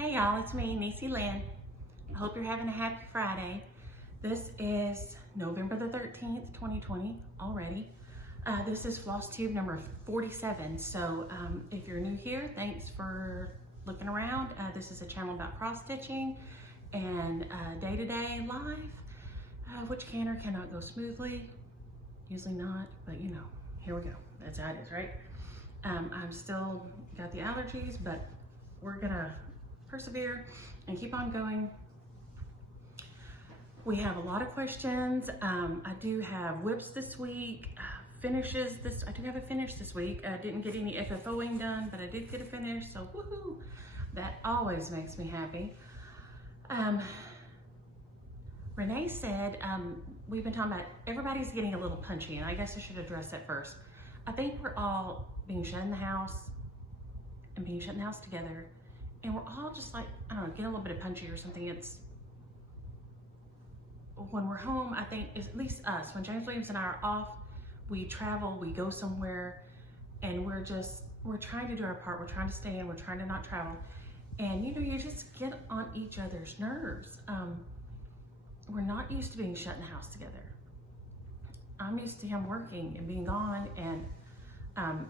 Hey y'all, it's me, Niecielynn. I hope you're having a happy Friday. This is November the 13th, 2020 already. This is Flosstube number 47. So if you're new here, thanks for looking around. This is a channel about cross stitching and day-to-day life, which can or cannot go smoothly. Usually not, but you know, here we go. That's how it is, right? I've still got the allergies, but we're gonna persevere and keep on going. We have a lot of questions. I do have whips this week, finishes this. I do have a finish this week. I didn't get any FFOing done, but I did get a finish, so woohoo! That always makes me happy. Renee said, we've been talking about everybody's getting a little punchy, and I guess I should address that first. I think we're all being shut in the house and being shut in the house together, and we're all just like, I don't know, getting a little bit of punchy or something. It's when we're home, I think, at least us, when James Williams and I are off, we travel, we go somewhere, and we're trying to do our part. We're trying to stay in, we're trying to not travel. And you know, you just get on each other's nerves. We're not used to being shut in the house together. I'm used to him working and being gone, and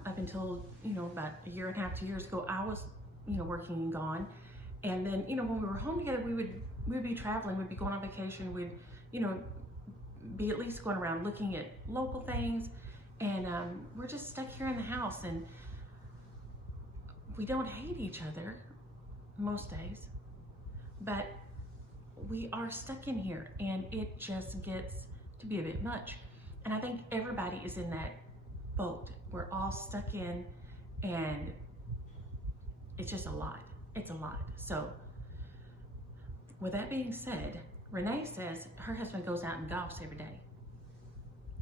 up until, you know, about a year and a half, 2 years ago, I was, you know, working and gone. And then, you know, when we were home together, we would be traveling, we'd be going on vacation, we'd, you know, be at least going around looking at local things, and we're just stuck here in the house, and we don't hate each other most days, but we are stuck in here, and it just gets to be a bit much. And I think everybody is in that boat. We're all stuck in, and it's just a lot. It's a lot. So with that being said, Renee says her husband goes out and golfs every day.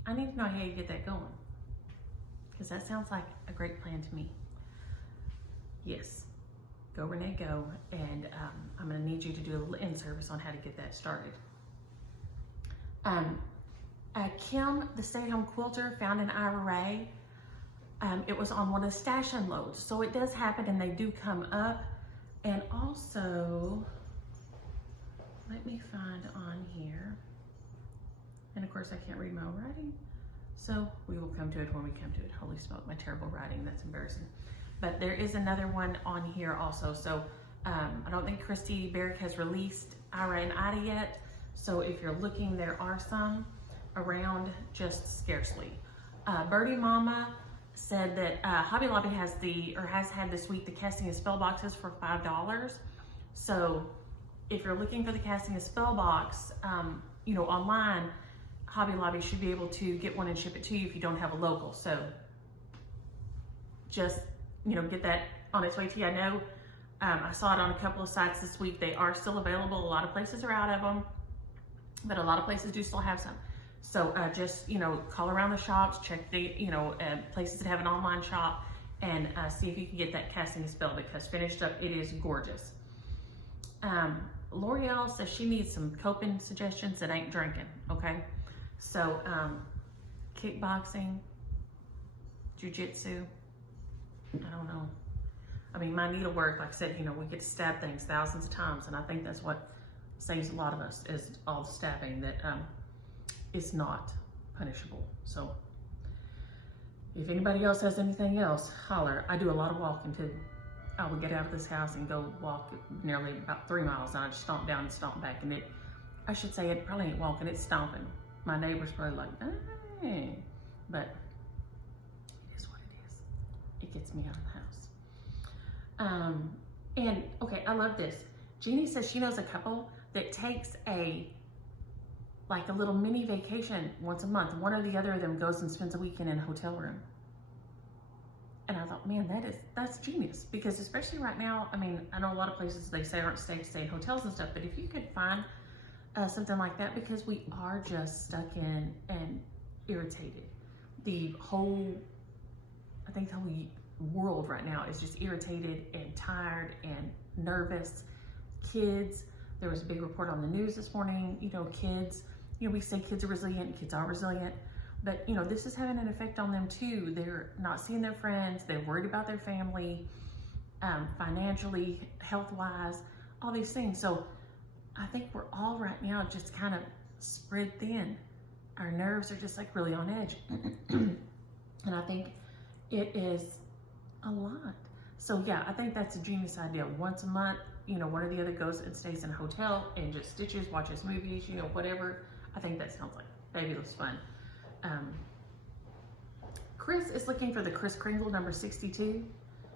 I need to know how you get that going, because that sounds like a great plan to me. Yes, go Renee, go. And I'm gonna need you to do a little in-service on how to get that started. Kim, the stay-at-home quilter, found an IRA. It was on one of the stash unloads. So it does happen, and they do come up. And also, let me find on here. And of course I can't read my own writing, so we will come to it when we come to it. Holy smoke, my terrible writing, that's embarrassing. But there is another one on here also. So I don't think Krista Barrick has released IRA and IDA yet. So if you're looking, there are some around, just scarcely. Birdie Mama said that Hobby Lobby has had this week the casting of spell boxes for $5. So if you're looking for the casting of spell box, you know, online, Hobby Lobby should be able to get one and ship it to you if you don't have a local. So just, you know, get that on its way to you. I know I saw it on a couple of sites this week. They are still available. A lot of places are out of them, but a lot of places do still have some. So just, you know, call around the shops, check the, you know, places that have an online shop, and see if you can get that casting a spell, because finished up, it is gorgeous. L'Oreal says she needs some coping suggestions that ain't drinking, okay? So kickboxing, jiu-jitsu, I don't know. I mean, my needlework, like I said, you know, we get to stab things thousands of times, and I think that's what saves a lot of us, is all the stabbing, that is not punishable. So if anybody else has anything else, holler. I do a lot of walking too. I would get out of this house and go walk nearly about 3 miles, and I just stomp down and stomp back, and I should say it probably ain't walking, it's stomping. My neighbor's probably like, dang, but it is what it is. It gets me out of the house. And okay, I love this. Jeannie says she knows a couple that takes like a little mini vacation once a month. One or the other of them goes and spends a weekend in a hotel room. And I thought, man, that's genius, because especially right now, I mean, I know a lot of places they say aren't safe to stay in hotels and stuff, but if you could find something like that, because we are just stuck in and irritated. The whole, I think the whole world right now is just irritated and tired and nervous. Kids, there was a big report on the news this morning, you know, kids, you know, we say kids are resilient, kids are resilient, but you know, this is having an effect on them too. They're not seeing their friends, they're worried about their family, financially, health-wise. all these things. So I think we're all right now just kind of spread thin. Our nerves are just like really on edge. And I think it is a lot. So yeah, I think that's a genius idea. Once a month, you know, one or the other goes and stays in a hotel and just stitches, watches movies, you know, whatever. I think that sounds like fabulous fun. Chris is looking for the Kris Kringle number 62.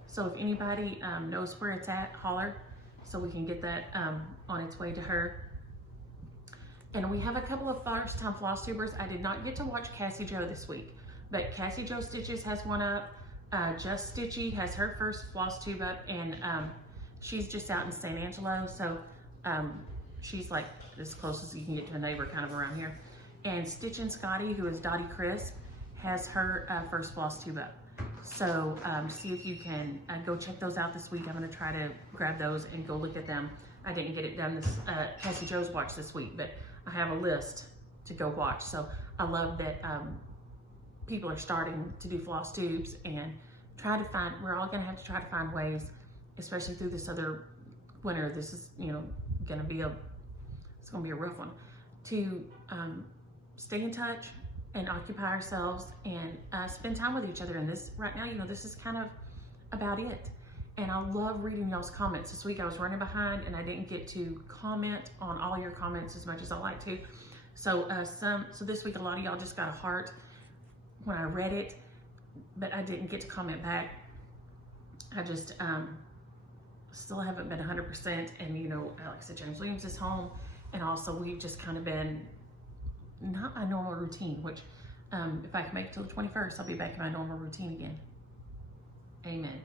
So if anybody knows where it's at, holler so we can get that on its way to her. And we have a couple of first time floss tubers. I did not get to watch Cassie Jo this week, but Cassie Jo Stitches has one up. Just Stitchy has her first floss tube up, and she's just out in San Angelo. So she's like as close as you can get to a neighbor kind of around here. And Stitchin' Scotty, who is Dottie Chris, has her first floss tube up. So see if you can go check those out this week. I'm gonna try to grab those and go look at them. I didn't get it done this Cassie Jo's watch this week, but I have a list to go watch. So I love that people are starting to do floss tubes and try to find, we're all gonna have to try to find ways, especially through this other winter. This is, you know, gonna be it's gonna be a rough one, to stay in touch and occupy ourselves and spend time with each other. And this right now, you know, this is kind of about it. And I love reading y'all's comments. This week I was running behind and I didn't get to comment on all your comments as much as I like to. So so this week a lot of y'all just got a heart when I read it, but I didn't get to comment back. I just still haven't been 100%. And you know, like I said, James Williams is home, and also we've just kind of been not my normal routine, which if I can make it till the 21st, I'll be back in my normal routine again. Amen.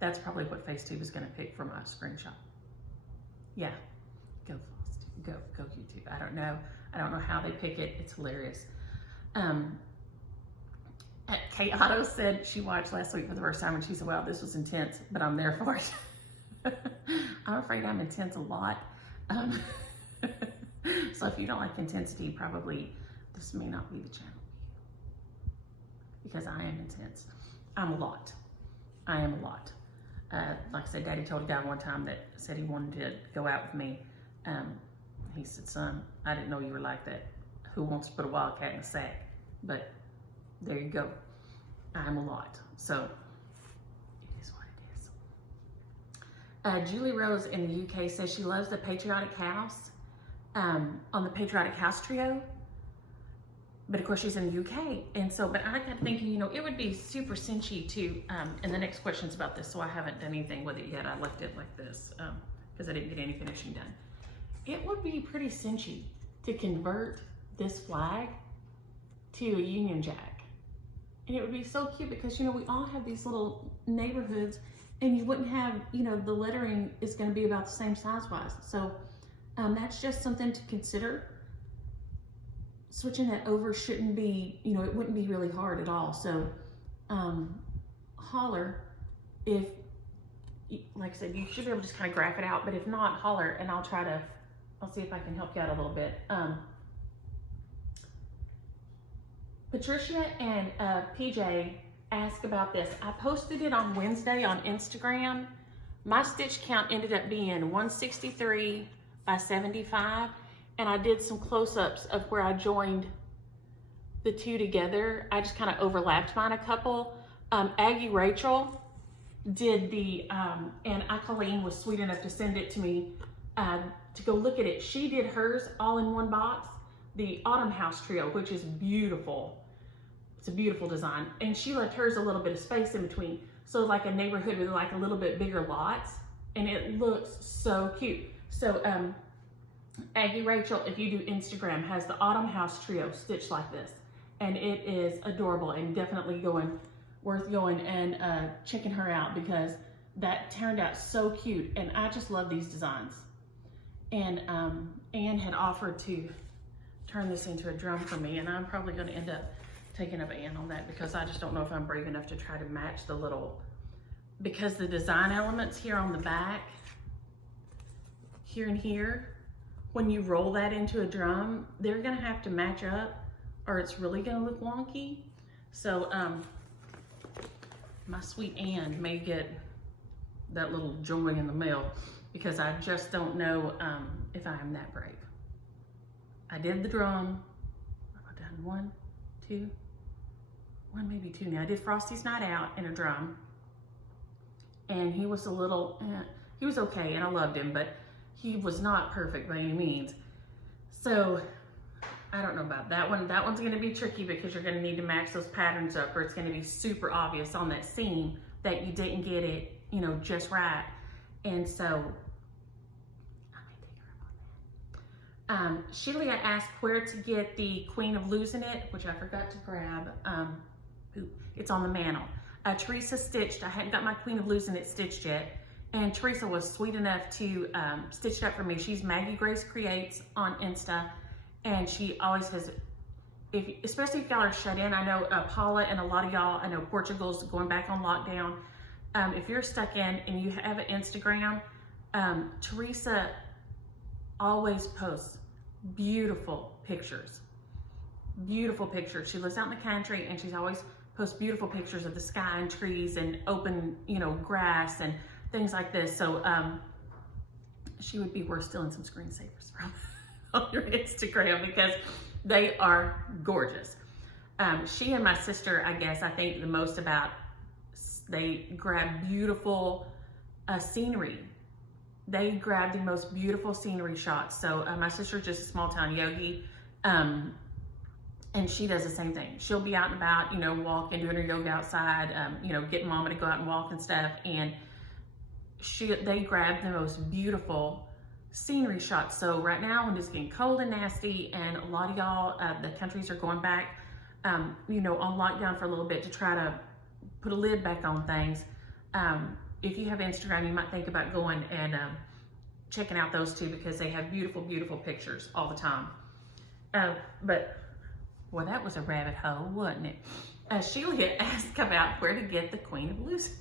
That's probably what FaceTube is going to pick for my screenshot. Yeah, go Flosstube, go YouTube. I don't know how they pick it. It's hilarious. Kay Otto said she watched last week for the first time and she said, wow, this was intense, but I'm there for it. I'm afraid I'm intense a lot. So if you don't like intensity, probably this may not be the channel for you, because I am intense. I'm a lot. I am a lot. Like I said, Daddy told a guy one time that said he wanted to go out with me. He said, son, I didn't know you were like that. Who wants to put a wildcat in a sack? But there you go. I'm a lot. So it is what it is. Julie Rose in the UK says she loves the Patriotic house, on the Patriotic house trio. But of course she's in the UK. And so, but I got thinking, you know, it would be super cinchy to, and the next question's about this, so I haven't done anything with it yet. I left it like this, because I didn't get any finishing done. It would be pretty cinchy to convert this flag to a Union Jack. And it would be so cute because, you know, we all have these little neighborhoods and you wouldn't have, you know, the lettering is going to be about the same size-wise. So that's just something to consider. Switching that over shouldn't be, you know, it wouldn't be really hard at all. So holler if, like I said, you should be able to just kind of graph it out, but if not, holler and I'll see if I can help you out a little bit. Patricia and PJ asked about this. I posted it on Wednesday on Instagram. My stitch count ended up being 163 by 75. And I did some close-ups of where I joined the two together. I just kind of overlapped mine a couple. Aggie Rachel did the, and Colleen was sweet enough to send it to me to go look at it. She did hers all in one box, the Autumn House Trio, which is beautiful. It's a beautiful design. And she left hers a little bit of space in between. So like a neighborhood with like a little bit bigger lots. And it looks so cute. So Aggie Rachel, if you do Instagram, has the Autumn House Trio stitched like this. And it is adorable and definitely worth going and checking her out because that turned out so cute. And I just love these designs. And Anne had offered to turn this into a drum for me, and I'm probably going to end up taking up Anne on that because I just don't know if I'm brave enough to try to match the little, because the design elements here on the back, here and here, when you roll that into a drum, they're going to have to match up or it's really going to look wonky. So my sweet Anne may get that little joy in the mail. because I just don't know if I am that brave. I did the drum. I've done one, maybe two now. I did Frosty's Night Out in a drum, and he was a little, he was okay, and I loved him, but he was not perfect by any means. So I don't know about that one. That one's gonna be tricky because you're gonna need to match those patterns up, or it's gonna be super obvious on that seam that you didn't get it, you know, just right. And so I may take her up on that. Sheila asked where to get the Queen of Losing It, which I forgot to grab. It's on the mantle. Teresa stitched. I hadn't got my Queen of Losing It stitched yet, and Teresa was sweet enough to stitch it up for me. She's Maggie Grace Creates on Insta, and she always has, especially if y'all are shut in. I know Paula and a lot of y'all, I know Portugal's going back on lockdown. If you're stuck in and you have an Instagram, Teresa always posts beautiful pictures. Beautiful pictures. She lives out in the country, and she's always posts beautiful pictures of the sky and trees and open, you know, grass and things like this. So she would be worth stealing some screensavers from on your Instagram because they are gorgeous. She and my sister, I guess, I think the most about, they grab beautiful scenery. They grab the most beautiful scenery shots. So my sister's just a small town yogi. And she does the same thing. She'll be out and about, you know, walking, doing her yoga outside, you know, getting mama to go out and walk and stuff. And they grab the most beautiful scenery shots. So right now, when it's getting cold and nasty, and a lot of y'all, the countries are going back, you know, on lockdown for a little bit to try to put a lid back on things. If you have Instagram, you might think about going and checking out those two, because they have beautiful, beautiful pictures all the time. But well, that was a rabbit hole, wasn't it? Sheila asked about where to get the Queen of Losing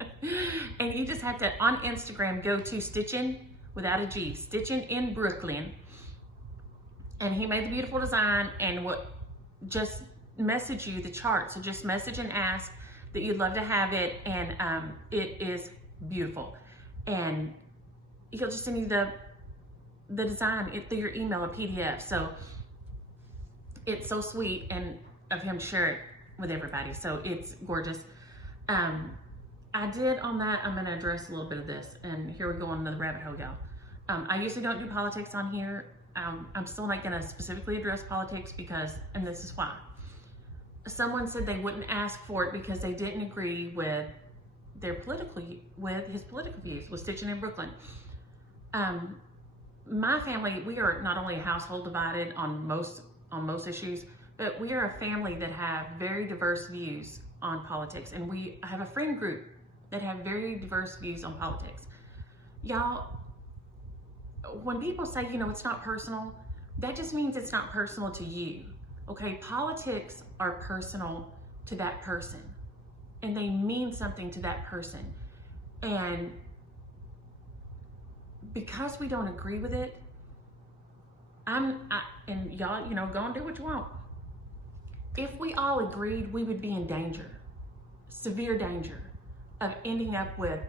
It. And you just have to, on Instagram, go to Stitchin' without a G, Stitchin' in Brooklyn. And he made the beautiful design, and just message you the chart. So just message and ask that you'd love to have it, and it is beautiful. And he'll just send you the design through your email, a PDF. So it's so sweet, and of him to share it with everybody. So it's gorgeous. I did on that, I'm gonna address a little bit of this, and here we go on another rabbit hole, y'all. I usually don't do politics on here. I'm still not gonna specifically address politics because, and this is why. Someone said they wouldn't ask for it because they didn't agree with his political views, with Stitchin' in Brooklyn. My family, we are not only a household divided on most issues, but we are a family that have very diverse views on politics. And I have a friend group that have very diverse views on politics. Y'all, when people say, you know, it's not personal, that just means it's not personal to you. Okay, politics are personal to that person, and they mean something to that person. And because we don't agree with it, and y'all, you know, go and do what you want. If we all agreed, we would be in danger, severe danger of ending up with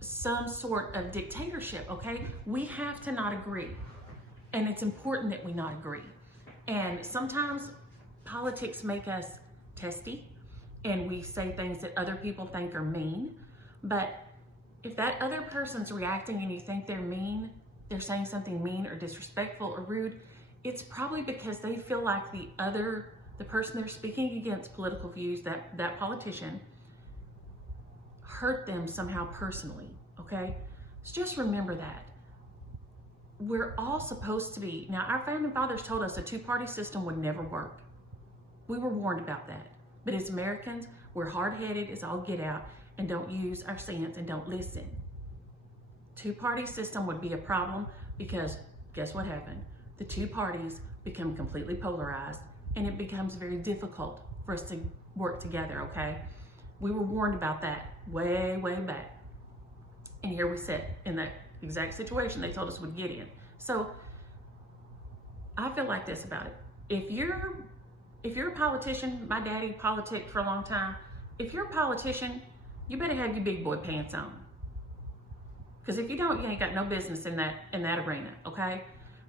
some sort of dictatorship, okay? We have to not agree. And it's important that we not agree. And sometimes politics make us testy, and we say things that other people think are mean. But if that other person's reacting and you think they're mean, they're saying something mean or disrespectful or rude, it's probably because they feel like the person they're speaking against political views, that politician, hurt them somehow personally, okay? So just remember that. We're all supposed to be, now our founding fathers told us a two-party system would never work. We were warned about that. But as Americans, we're hard-headed as all get out and don't use our sense and don't listen. Two-party system would be a problem because guess what happened? The two parties become completely polarized, and it becomes very difficult for us to work together, okay? We were warned about that way, way back. And here we sit in that exact situation they told us would get in. So I feel like this about it. If you're a politician, my daddy politicked for a long time. If you're a politician, you better have your big boy pants on. Because if you don't, you ain't got no business in that arena, okay?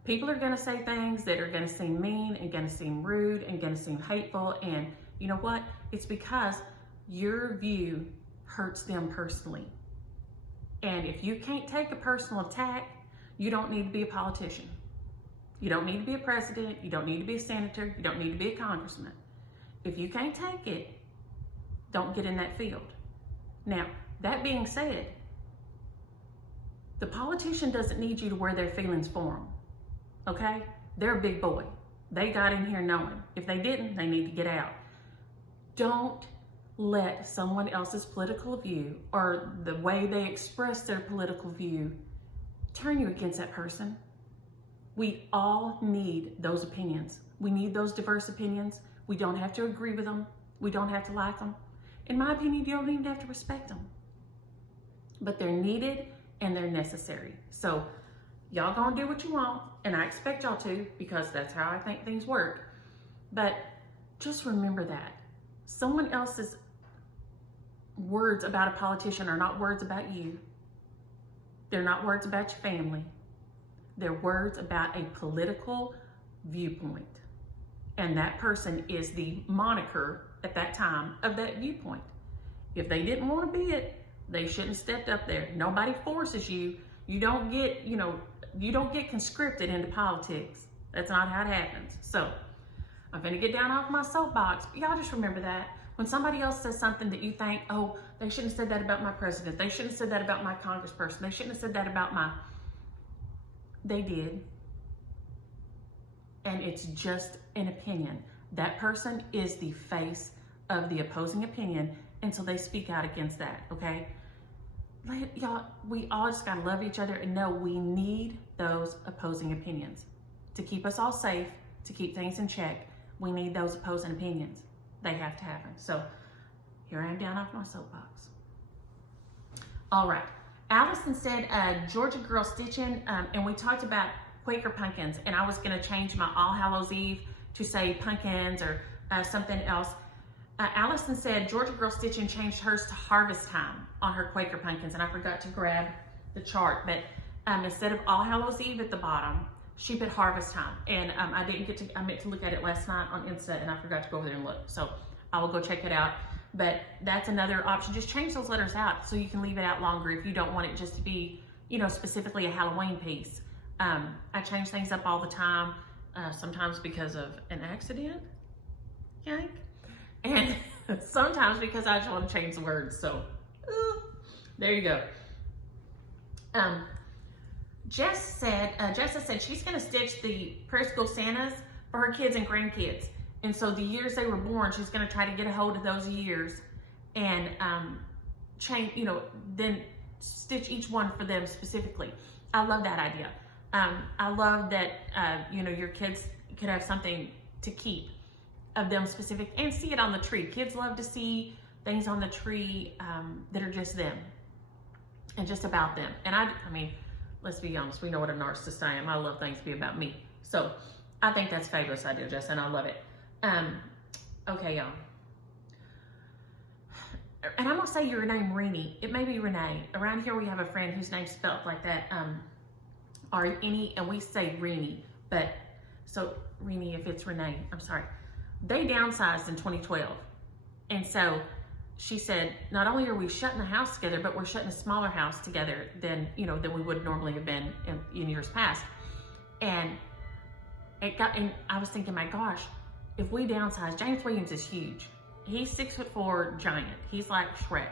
People are gonna say things that are gonna seem mean and gonna seem rude and gonna seem hateful. And you know what? It's because your view hurts them personally. And if you can't take a personal attack, you don't need to be a politician. You don't need to be a president. You don't need to be a senator. You don't need to be a congressman. If you can't take it, don't get in that field. Now, that being said, the politician doesn't need you to wear their feelings for them, okay? They're a big boy. They got in here knowing. If they didn't, they need to get out. Don't let someone else's political view or the way they express their political view turn you against that person. We all need those opinions. We need those diverse opinions. We don't have to agree with them. We don't have to like them. In my opinion, you don't even have to respect them. But they're needed and they're necessary. So y'all gonna do what you want, and I expect y'all to, because that's how I think things work. But just remember that someone else's words about a politician are not words about you. They're not words about your family. They're words about a political viewpoint. And that person is the moniker at that time of that viewpoint. If they didn't want to be it, they shouldn't have stepped up there. Nobody forces you. You don't get, you don't get conscripted into politics. That's not how it happens. So I'm gonna get down off my soapbox, but y'all just remember that. When somebody else says something that you think, oh, they shouldn't have said that about my president. They shouldn't have said that about my congressperson. They shouldn't have said that about my... They did. And it's just an opinion. That person is the face of the opposing opinion until they speak out against that, okay? Y'all, we all just gotta love each other and know we need those opposing opinions to keep us all safe, to keep things in check. We need those opposing opinions. They have to happen. So here I am down off my soapbox. All right. Allison said, Georgia girl stitching, and we talked about Quaker pumpkins, and I was going to change my All Hallows Eve to say pumpkins or something else. Allison said Georgia girl stitching changed hers to harvest time on her Quaker pumpkins, and I forgot to grab the chart, but instead of All Hallows Eve at the bottom, she put harvest time, and I meant to look at it last night on Insta, and I forgot to go over there and look, so I will go check it out. But that's another option. Just change those letters out so you can leave it out longer if you don't want it just to be, specifically a Halloween piece. I change things up all the time, sometimes because of an accident, yank, and sometimes because I just want to change the words. So there you go. Jessa said she's going to stitch the preschool Santas for her kids and grandkids. And so the years they were born, she's going to try to get a hold of those years and change, then stitch each one for them specifically. I love that idea. I love that, your kids could have something to keep of them specific and see it on the tree. Kids love to see things on the tree that are just them and just about them. And I mean, let's be honest, we know what a narcissist I am. I love things to be about me. So I think that's a fabulous idea, Jess, and I love it. Okay, y'all. And I'm gonna say your name Renee. It may be Renee. Around here we have a friend whose name's spelled like that, R-N-E, and we say Renee. But, so Renee, if it's Renee, I'm sorry. They downsized in 2012. And so she said, not only are we shutting the house together, but we're shutting a smaller house together than we would normally have been in years past. And I was thinking, my gosh, if we downsize, James Williams is huge. He's 6'4" giant. He's like Shrek.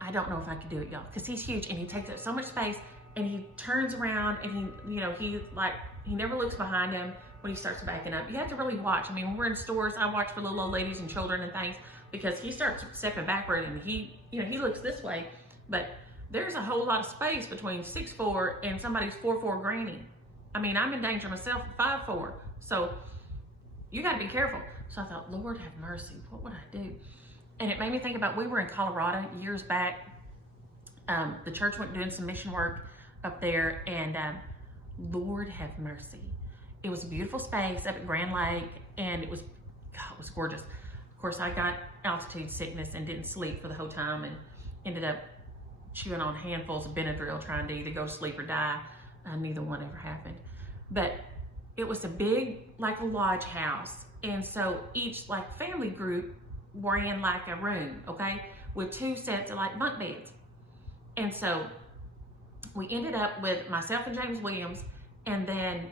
I don't know if I could do it, y'all, because he's huge and he takes up so much space and he turns around and he never looks behind him when he starts backing up. You have to really watch. I mean, when we're in stores, I watch for little old ladies and children and things because he starts stepping backward and he looks this way, but there's a whole lot of space between 6'4" and somebody's 4'4" granny. I mean, I'm in danger myself at 5'4", so you got to be careful. So I thought, Lord have mercy, what would I do? And it made me think about, we were in Colorado years back. The church went doing some mission work up there, and Lord have mercy. It was a beautiful space up at Grand Lake, and it was gorgeous. Of course, I got altitude sickness and didn't sleep for the whole time, and ended up chewing on handfuls of Benadryl trying to either go to sleep or die. Neither one ever happened. But it was a big, like a lodge house. And so each like family group were in like a room, okay, with 2 sets of like bunk beds. And so we ended up with myself and James Williams, and then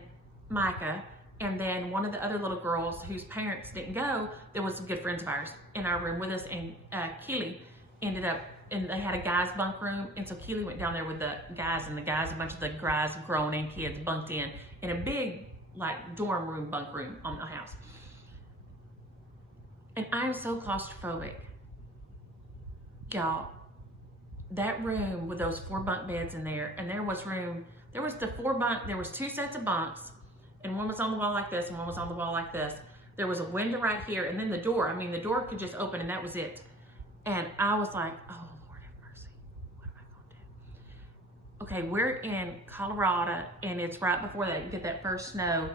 Micah, and then one of the other little girls whose parents didn't go, there was some good friends of ours in our room with us, and Keely ended up, and they had a guy's bunk room, and so Keely went down there with the guys, and the guys, a bunch of the guys, grown and kids, bunked in a big like dorm room, bunk room on the house. And I'm so claustrophobic, y'all. That room with those 4 bunk beds in there, and there was room, there was 2 sets of bunks, and one was on the wall like this, and one was on the wall like this. There was a window right here, and then the door, I mean, the door could just open, and that was it. And I was like, oh, Lord have mercy, what am I gonna do? Okay, we're in Colorado, and it's right before they get that first snow.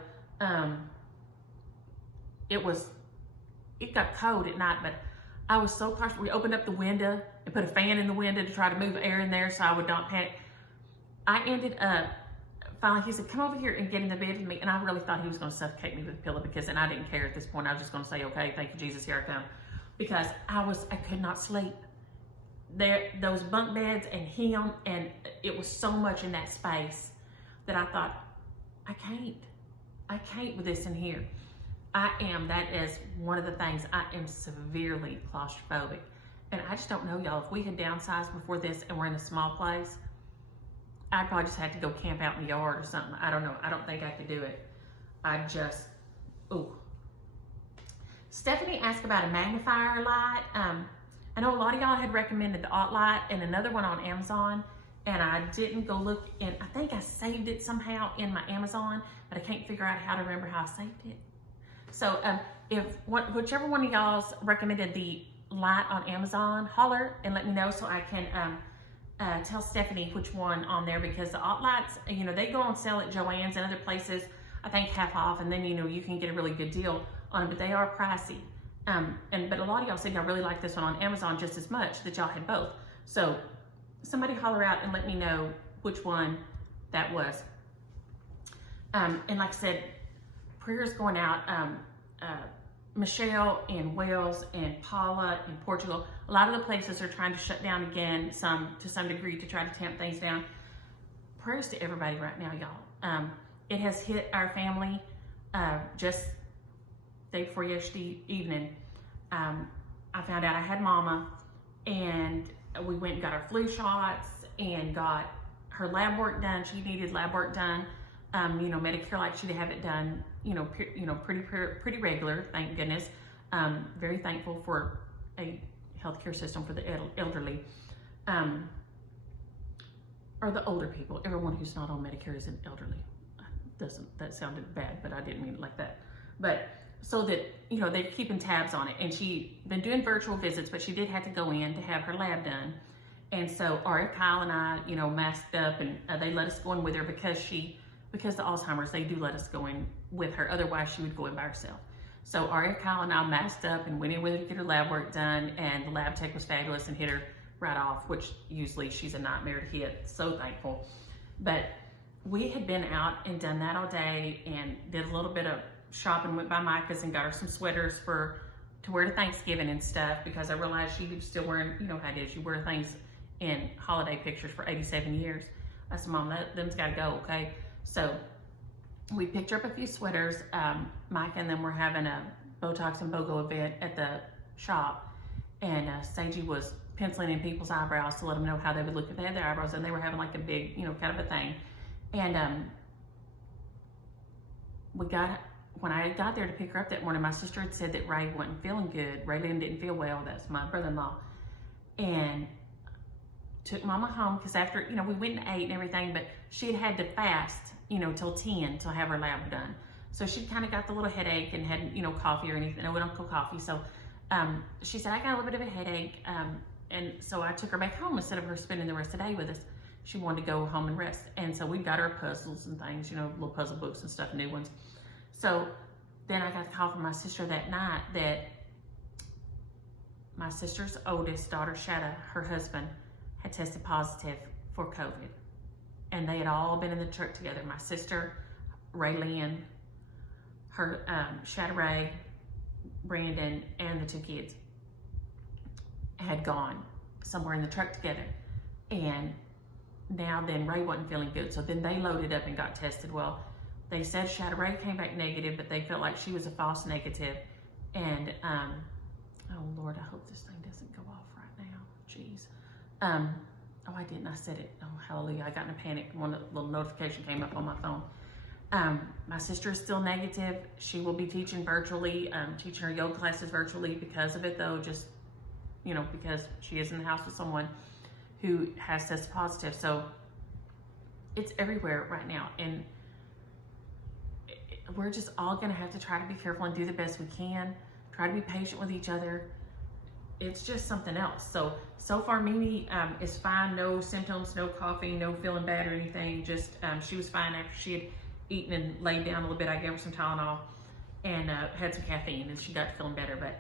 It got cold at night, but I was so claustrophobic. We opened up the window and put a fan in the window to try to move air in there so I would not panic. I ended up, finally he said, come over here and get in the bed with me. And I really thought he was gonna suffocate me with a pillow, because, and I didn't care at this point. I was just gonna say, okay, thank you, Jesus, here I come. Because I could not sleep. Those bunk beds and him, and it was so much in that space that I thought, I can't with this in here. That is one of the things, I am severely claustrophobic. And I just don't know, y'all, if we had downsized before this and we're in a small place, I'd probably just have to go camp out in the yard or something. I don't know. I don't think I could do it. Stephanie asked about a magnifier light. I know a lot of y'all had recommended the Alt-Light and another one on Amazon, and I didn't go look, and I think I saved it somehow in my Amazon, but I can't figure out how to remember how I saved it. So whichever one of y'all's recommended the light on Amazon, holler and let me know so I can tell Stephanie which one on there, because the Alt-Lights, you know, they go on sale at Joann's and other places, I think half off, and then, you know, you can get a really good deal on them, but they are pricey. But a lot of y'all said y'all really like this one on Amazon just as much, that y'all had both. So somebody holler out and let me know which one that was. And like I said, prayers going out. Michelle in Wales and Paula in Portugal, a lot of the places are trying to shut down again, to some degree, to try to tamp things down. Prayers to everybody right now, y'all. It has hit our family just day before yesterday evening. I found out I had mama, and we went and got our flu shots and got her lab work done. She needed lab work done. You know, Medicare likes you to have it done, pretty regular, thank goodness. Very thankful for a healthcare system for the elderly, or the older people. Everyone who's not on Medicare is an elderly. That sounded bad, but I didn't mean it like that. But so that, you know, they're keeping tabs on it. And she'd been doing virtual visits, but she did have to go in to have her lab done. And so Kyle and I, you know, masked up, and they let us go in with her because the Alzheimer's, they do let us go in with her. Otherwise, she would go in by herself. So Kyle and I masked up and went in with her to get her lab work done, and the lab tech was fabulous and hit her right off, which usually she's a nightmare to hit. So thankful. But we had been out and done that all day and did a little bit of shopping, went by Micah's and got her some sweaters to wear to Thanksgiving and stuff, because I realized she was still wearing, you know how it is, you wear things in holiday pictures for 87 years. I said, Mom, them's gotta go, okay? So we picked her up a few sweaters. Micah and them were having a Botox and BOGO event at the shop, and Stagey was penciling in people's eyebrows to let them know how they would look if they had their eyebrows, and they were having like a big, you know, kind of a thing. And when I got there to pick her up that morning, my sister had said that Ray wasn't feeling good. Raylyn didn't feel well. That's my brother-in-law. And took Mama home, because after, you know, we went and ate and everything, but she had to fast, you know, till 10 to have her lab done. So she kind of got the little headache and hadn't, you know, coffee or anything. No, we don't go coffee. So she said, I got a little bit of a headache. And so I took her back home instead of her spending the rest of the day with us. She wanted to go home and rest. And so we got her puzzles and things, you know, little puzzle books and stuff, new ones. So then I got a call from my sister that night that my sister's oldest daughter, Shadow, her husband, had tested positive for COVID. And they had all been in the truck together. My sister, Raylynn, her Shadow Brandon, and the 2 kids had gone somewhere in the truck together. And now then Ray wasn't feeling good. So then they loaded up and got tested. Well, they said Shadow came back negative, but they felt like she was a false negative. And, oh Lord, I hope this thing doesn't go off right now. Jeez. Oh, I didn't. I said it. Oh, hallelujah. I got in a panic. One little notification came up on my phone. My sister is still negative. She will be teaching virtually, teaching her yoga classes virtually because of it, though, just, you know, because she is in the house with someone who has tested positive. So it's everywhere right now. And we're just all going to have to try to be careful and do the best we can. Try to be patient with each other. It's just something else. So far, Mimi is fine. No symptoms, no coughing, no feeling bad or anything. Just, she was fine after she had eaten and laid down a little bit. I gave her some Tylenol and had some caffeine, and she got to feeling better. But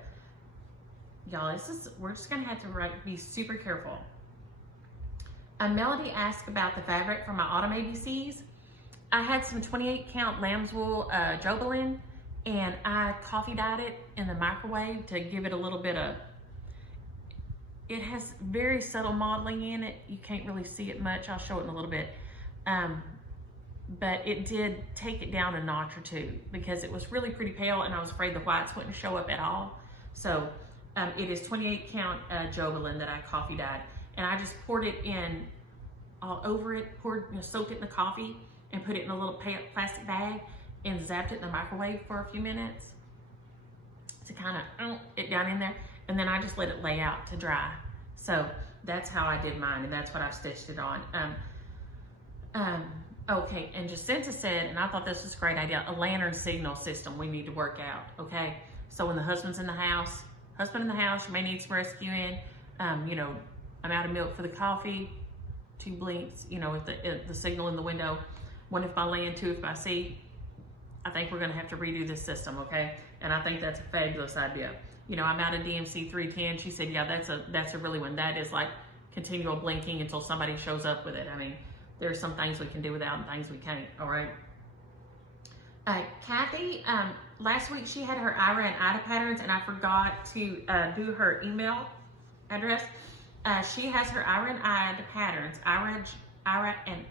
y'all, we're just gonna have to be super careful. Melody asked about the fabric for my autumn ABCs. I had some 28 count lamb's wool Jobelin, and I coffee dyed it in the microwave to give it a little bit of, it has very subtle modeling in it. You can't really see it much. I'll show it in a little bit. But it did take it down a notch or two because it was really pretty pale and I was afraid the whites wouldn't show up at all. So it is 28 count Jobelin that I coffee dyed. And I just poured it in all over it, soaked it in the coffee and put it in a little plastic bag and zapped it in the microwave for a few minutes to kind of it down in there. And then I just let it lay out to dry. So that's how I did mine, and that's what I've stitched it on. Okay, and Jacinta said, and I thought this was a great idea, a lantern signal system we need to work out, okay? So when the husband's in the house, you may need some rescuing. You know, I'm out of milk for the coffee, 2 blinks, you know, with the signal in the window. 1 if by land, 2 if by sea. I think we're gonna have to redo this system, okay? And I think that's a fabulous idea. You know, I'm out of DMC 310. She said, yeah, that's a really one. That is like continual blinking until somebody shows up with it. I mean, there are some things we can do without and things we can't, all right? Kathy, last week she had her Ira and Ida patterns and I forgot to do her email address. She has her Ira and Ida patterns, Ira and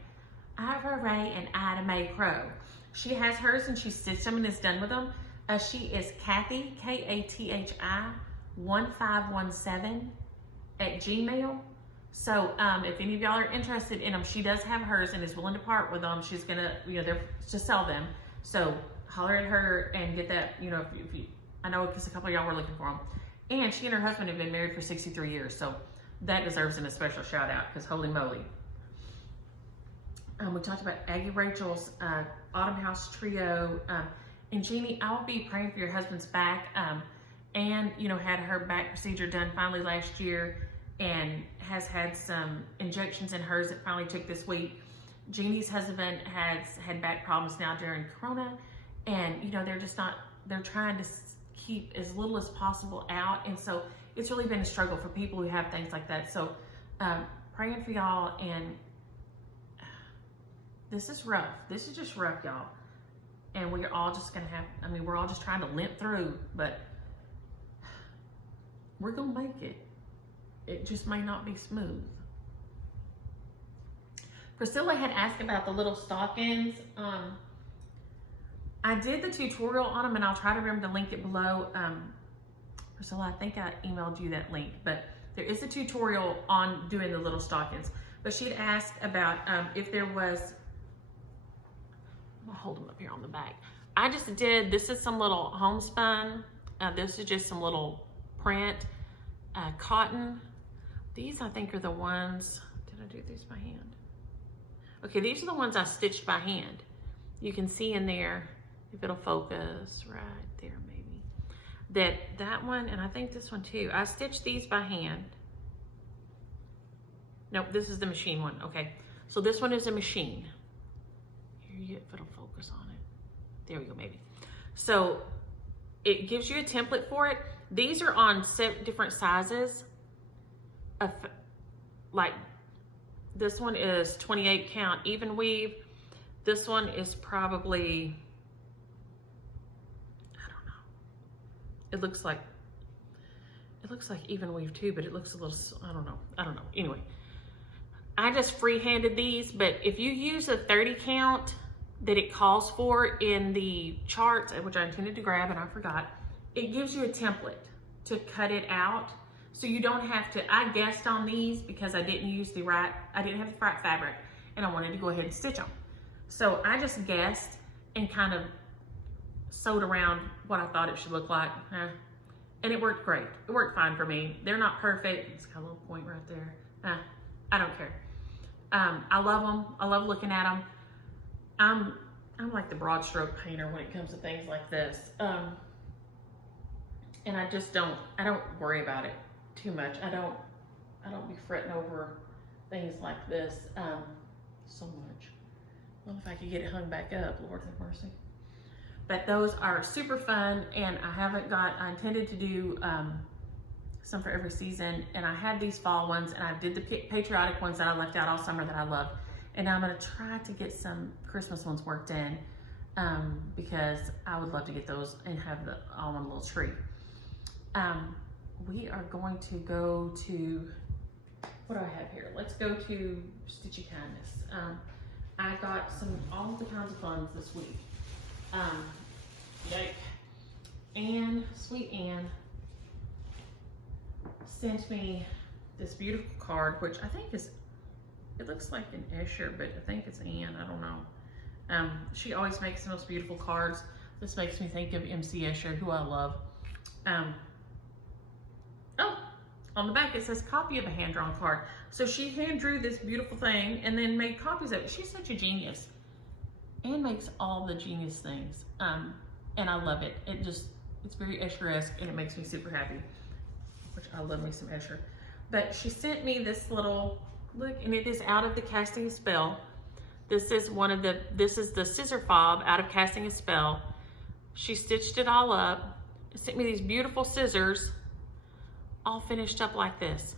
Ida May Crow. She has hers and she stitched them and is done with them. She is Kathy, Kathi, 1517 at Gmail. So if any of y'all are interested in them, she does have hers and is willing to part with them. She's gonna, you know, they're to sell them. So holler at her and get that, you know, if you I know because a couple of y'all were looking for them. And she and her husband have been married for 63 years. So that deserves a special shout out because holy moly. We talked about Aggie Rachel's Autumn House Trio. And Jeannie, I will be praying for your husband's back. And, you know, had her back procedure done finally last year and has had some injections in hers that finally took this week. Jeannie's husband has had back problems now during Corona. And, you know, they're trying to keep as little as possible out. And so it's really been a struggle for people who have things like that. So praying for y'all. And this is rough. This is just rough, y'all. And we're all just gonna have, I mean, we're all just trying to limp through, but we're gonna make it. It just may not be smooth. Priscilla had asked about the little stockings. I did the tutorial on them and I'll try to remember to link it below. Priscilla, I think I emailed you that link, but there is a tutorial on doing the little stockings. But she'd asked about if there was, I'll hold them up here on the back. I just did, this is some little homespun. This is just some little print cotton. These I think are the ones, did I do these by hand? Okay, these are the ones I stitched by hand. You can see in there, if it'll focus right there maybe. That one, and I think this one too. I stitched these by hand. Nope, this is the machine one, okay. So this one is a machine. If it'll focus on it. There we go, maybe. So it gives you a template for it. These are on different sizes of like This one is 28 count even weave. This one is probably, I don't know. It looks like even weave too, but it looks a little, I don't know. Anyway, I just freehanded these, but if you use a 30 count that it calls for in the charts, which I intended to grab and I forgot, it gives you a template to cut it out. So you don't have to, I guessed on these because I didn't have the right fabric and I wanted to go ahead and stitch them. So I just guessed and kind of sewed around what I thought it should look like. And it worked great. It worked fine for me. They're not perfect. It's got a little point right there. I don't care. I love them. I love looking at them. I'm like the broad stroke painter when it comes to things like this. And I don't worry about it too much. I don't be fretting over things like this so much. Well, if I could get it hung back up, Lord have mercy. But those are super fun, and I intended to do some for every season, and I had these fall ones, and I did the Patriotic ones that I left out all summer that I love. And now I'm gonna try to get some Christmas ones worked in because I would love to get those and have them all on a little tree. We are going to go to, what do I have here? Let's go to Stitchy Kindness. I got all the kinds of funds this week. Sweet Anne sent me this beautiful card, which I think it looks like an Escher, but I think it's Anne, I don't know. She always makes the most beautiful cards. This makes me think of MC Escher, who I love. On the back it says copy of a hand-drawn card. So she hand drew this beautiful thing and then made copies of it. She's such a genius. Anne makes all the genius things. And I love it. It's very Escher-esque and it makes me super happy, which I love me some Escher. But she sent me this little, look, and it is out of the Casting a Spell. This is the scissor fob out of Casting a Spell. She stitched it all up, sent me these beautiful scissors, all finished up like this.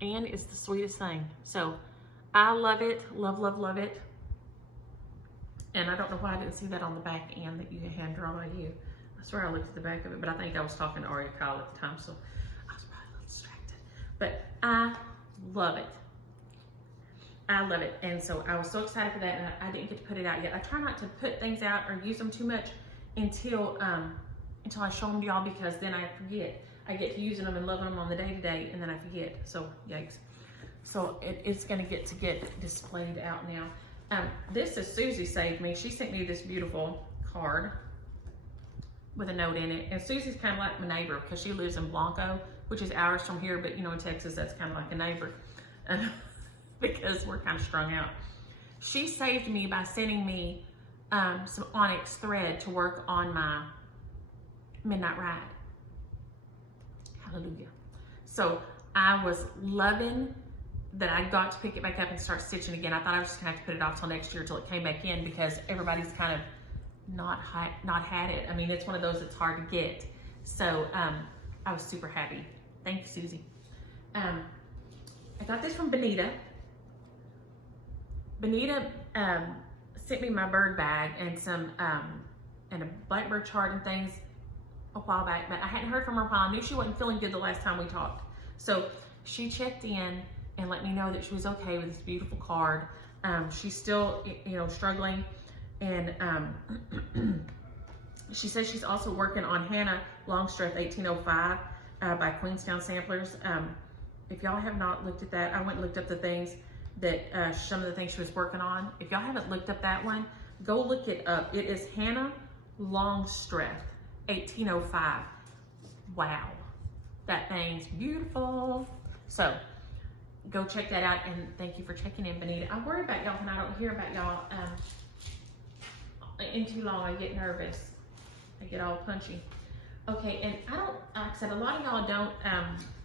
And it's the sweetest thing. So I love it, love, love, love it. And I don't know why I didn't see that on the back end that you had hand drawn by you. I swear I looked at the back of it, but I think I was talking to Aria Kyle at the time, so I was probably a little distracted. But I love it. I love it. And so I was so excited for that, and I didn't get to put it out yet. I try not to put things out or use them too much until I show them to y'all, because then I forget. I get to using them and loving them on the day-to-day, and then I forget. So yikes. So it's gonna get displayed out now. This is Susie saved me. She sent me this beautiful card with a note in it. And Susie's kind of like my neighbor because she lives in Blanco, which is hours from here, but you know, in Texas, that's kind of like a neighbor because we're kind of strung out. She saved me by sending me some onyx thread to work on my Midnight Ride. Hallelujah. So I was loving that I got to pick it back up and start stitching again. I thought I was just gonna have to put it off till next year till it came back in, because everybody's kind of not had it. I mean, it's one of those that's hard to get. So I was super happy. Thank you, Susie. I got this from Benita. Benita sent me my bird bag and some and a blackbird chart and things a while back, but I hadn't heard from her while. I knew she wasn't feeling good the last time we talked. So she checked in and let me know that she was okay with this beautiful card. She's still, you know, struggling. And she says she's also working on Hannah Longstreth 1805 by Queenstown Samplers. If y'all have not looked at that, I went and looked up the things that, some of the things she was working on. If y'all haven't looked up that one, go look it up. It is Hannah Longstreth 1805. Wow, that thing's beautiful. So go check that out, and thank you for checking in, Benita. I worry about y'all when I don't hear about y'all in too long. I get nervous. I get all punchy. Okay, and I don't, like I said, a lot of y'all don't,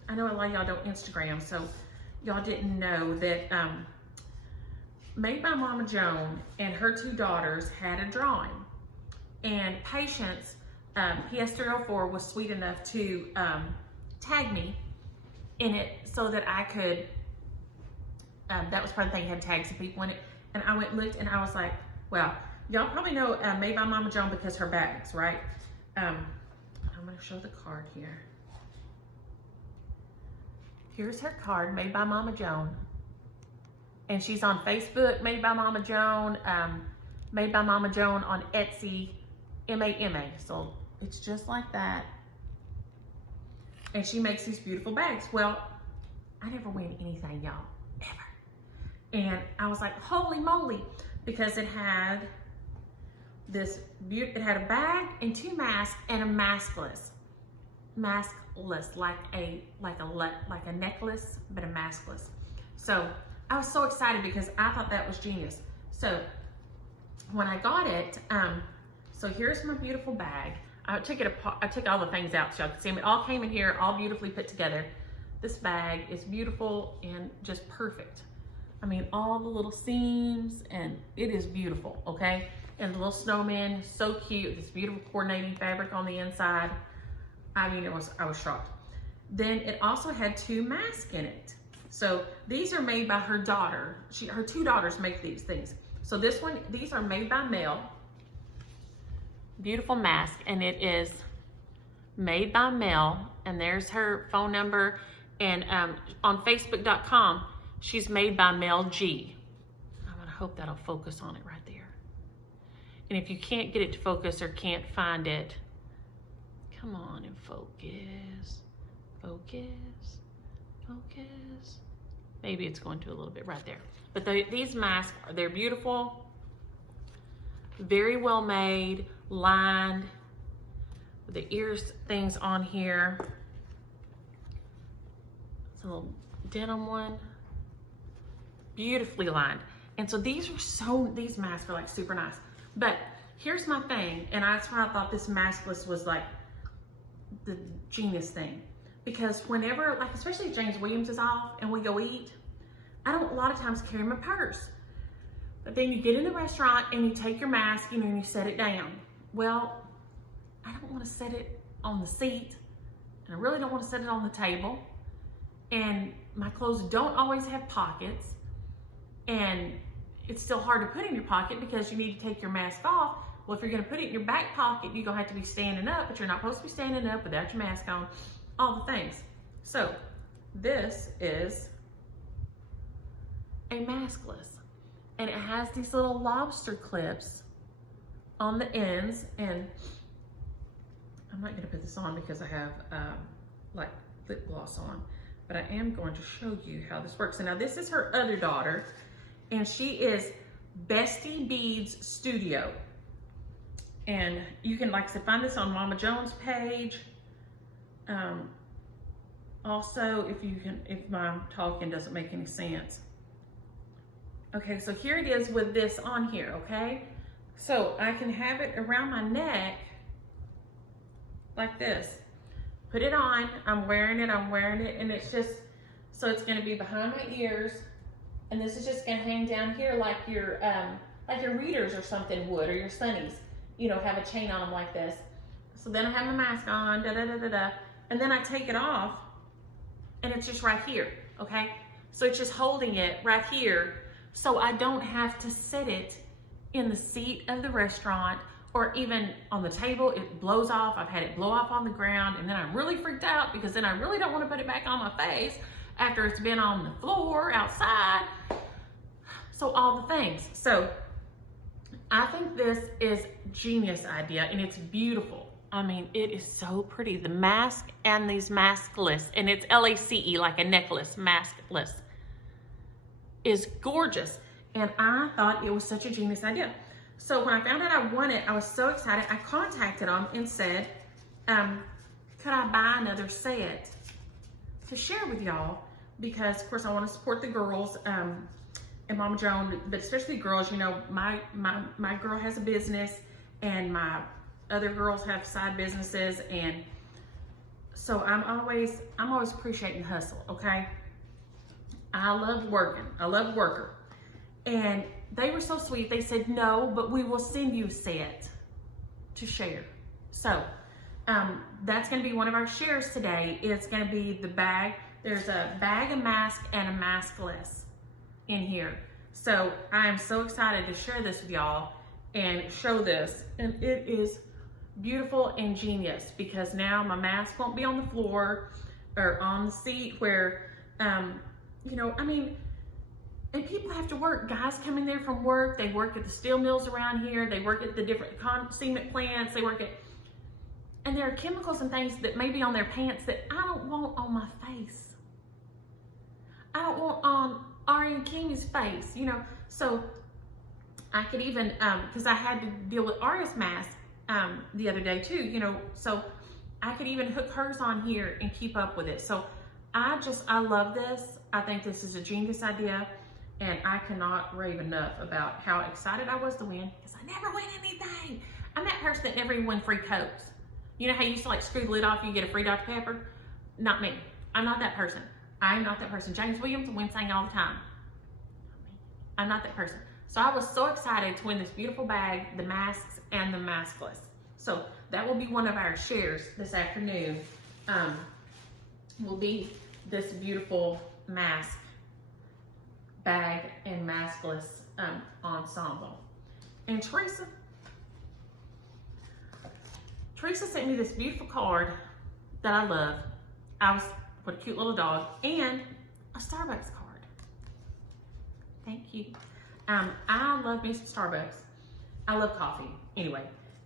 I know a lot of y'all don't Instagram, so y'all didn't know that MadebyMamaJoan and her two daughters had a drawing. And Patience, PS304, was sweet enough to tag me in it so that I could that was part of the thing, had tags of people in it. And I went and looked, and I was like, well, y'all probably know Made by Mama Joan because her bags, right? I'm gonna show the card here. Here's her card, Made by Mama Joan. And she's on Facebook, Made by Mama Joan, Made by Mama Joan on Etsy, MAMA. So it's just like that. And she makes these beautiful bags. Well, I never win anything, y'all, ever. And I was like, holy moly, because it had this, it had a bag and 2 masks and a maskless. Maskless, like a necklace, but a maskless. So I was so excited because I thought that was genius. So when I got it, so here's my beautiful bag. I took it apart, I took all the things out so y'all could see them. It all came in here, all beautifully put together. This bag is beautiful and just perfect. I mean, all the little seams, and it is beautiful, okay? And the little snowman, so cute. This beautiful coordinating fabric on the inside. I mean, I was shocked. Then it also had 2 masks in it. So these are made by her daughter. Her 2 daughters make these things. So these are made by Mel. Beautiful mask, and it is Made by Mel, and there's her phone number. And on Facebook.com, she's Made by Mel G. I'm gonna hope that'll focus on it right there. And if you can't get it to focus or can't find it, come on and focus, focus, focus. Maybe it's going to a little bit right there. But these masks, they're beautiful, very well made, lined, with the ears things on here. It's a little denim one, beautifully lined. And so these masks are like super nice. But here's my thing, and that's why I thought this maskless was like the genius thing. Because whenever, like especially if James Williams is off and we go eat, I don't a lot of times carry my purse. But then you get in the restaurant and you take your mask, and you set it down. Well, I don't want to set it on the seat, and I really don't want to set it on the table. And my clothes don't always have pockets, and it's still hard to put in your pocket because you need to take your mask off. Well, if you're going to put it in your back pocket, you're going to have to be standing up, but you're not supposed to be standing up without your mask on, all the things. So this is a maskless, and it has these little lobster clips on the ends. And I'm not going to put this on because I have like lip gloss on, but I am going to show you how this works. And now this is her other daughter, and she is Bestie Beads Studio. And you can, like I said, find this on Mama Joan's page. Also, if my talking doesn't make any sense. Okay, so here it is with this on here, okay? So I can have it around my neck like this. Put it on, I'm wearing it, and it's just, so it's gonna be behind my ears, and this is just gonna hang down here like your readers or something would, or your sunnies, have a chain on them like this. So then I have my mask on, and then I take it off, and it's just right here, okay? So it's just holding it right here, so I don't have to set it in the seat of the restaurant or even on the table. It blows off. I've had it blow off on the ground, and then I'm really freaked out because then I really don't want to put it back on my face after it's been on the floor outside. So all the things. So I think this is a genius idea, and it's beautiful. I mean, it is so pretty. The mask and these maskless, and it's LACE, like a necklace, maskless, is gorgeous. And I thought it was such a genius idea. So when I found out I won it, I was so excited. I contacted them and said, could I buy another set to share with y'all? Because of course I want to support the girls and Mama Joan, but especially girls. My girl has a business, and my other girls have side businesses, and so I'm always appreciating the hustle. Okay, I love working. I love worker. And they were so sweet. They said, no, but we will send you a set to share. So that's going to be one of our shares today. It's going to be the bag. There's a bag, a mask, and a maskless. in here. So I am so excited to share this with y'all and show this. And it is beautiful and genius because now my mask won't be on the floor or on the seat where, you know, I mean, and people have to work. Guys come in there from work. They work at the steel mills around here. They work at the different cement plants. They work at, and there are chemicals and things that may be on their pants that I don't want on my face. I don't want on Ari and King's face, you know. So I could even, because I had to deal with Ari's mask the other day too, you know, so I could even hook hers on here and keep up with it. So I love this. I think this is a genius idea. And I cannot rave enough about how excited I was to win, because I never win anything. I'm that person that never even win free Cokes. You know how you used to like screw the lid off, you get a free Dr. Pepper? Not me. I'm not that person. I'm not that person. James Williams wins thing all the time. I'm not that person. So I was so excited to win this beautiful bag, the masks and the Masklace. So that will be one of our shares this afternoon. Will be this beautiful mask, bag, and Masklace ensemble. And Teresa sent me this beautiful card that I love. What a cute little dog, and a Starbucks card. Thank you. I love me some Starbucks. I love coffee anyway,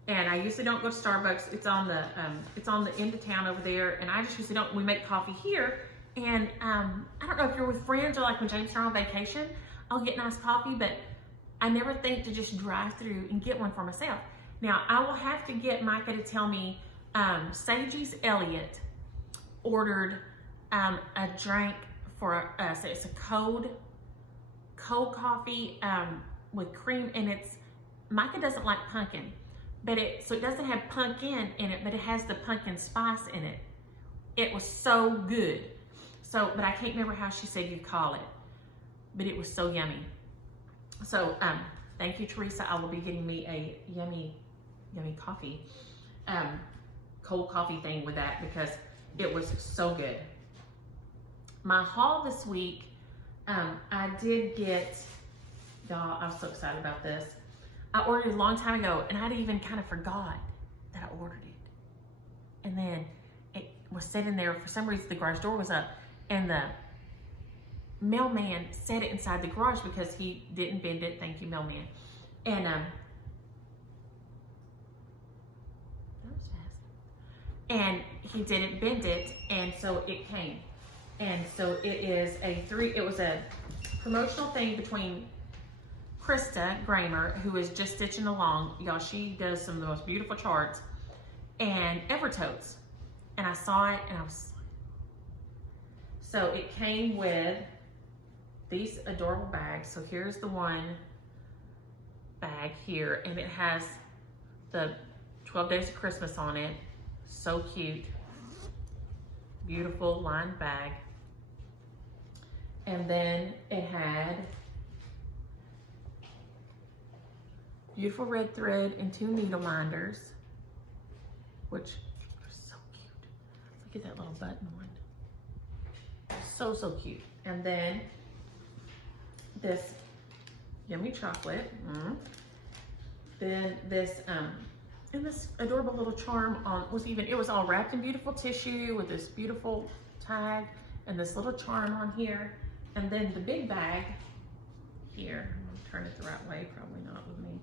and I usually don't go to Starbucks. It's on the end of town over there, and I just usually don't. We make coffee here. And I don't know if you're with friends or like when James and I are on vacation, I'll get nice coffee, but I never think to just drive through and get one for myself. Now, I will have to get Micah to tell me, Sagey's Elliott ordered a drink for us. It's a cold coffee with cream, and Micah doesn't like pumpkin, so it doesn't have pumpkin in it, but it has the pumpkin spice in it. It was so good. So, but I can't remember how she said you'd call it, but it was so yummy. So, thank you, Teresa. I will be getting me a yummy coffee, cold coffee thing with that because it was so good. My haul this week, I did get, y'all, I was so excited about this. I ordered it a long time ago, and I'd even kind of forgot that I ordered it. And then it was sitting there. For some reason, the garage door was up. And the mailman set it inside the garage because he didn't bend it. Thank you, mailman. And that was fast. And he didn't bend it, and so it came. And so it was a promotional thing between Krista Gramer, who is just stitching along. Y'all, she does some of the most beautiful charts, and Evertotes. And I saw it, and I was so it came with these adorable bags. So here's the one bag here, and it has the 12 Days of Christmas on it. So cute. Beautiful lined bag. And then it had beautiful red thread and 2 needle minders, which are so cute. Look at that little button one. So cute. And then this yummy chocolate. Then this and this adorable little charm it was all wrapped in beautiful tissue with this beautiful tag and this little charm on here. And then the big bag here, I'm gonna turn it the right way, probably not with me.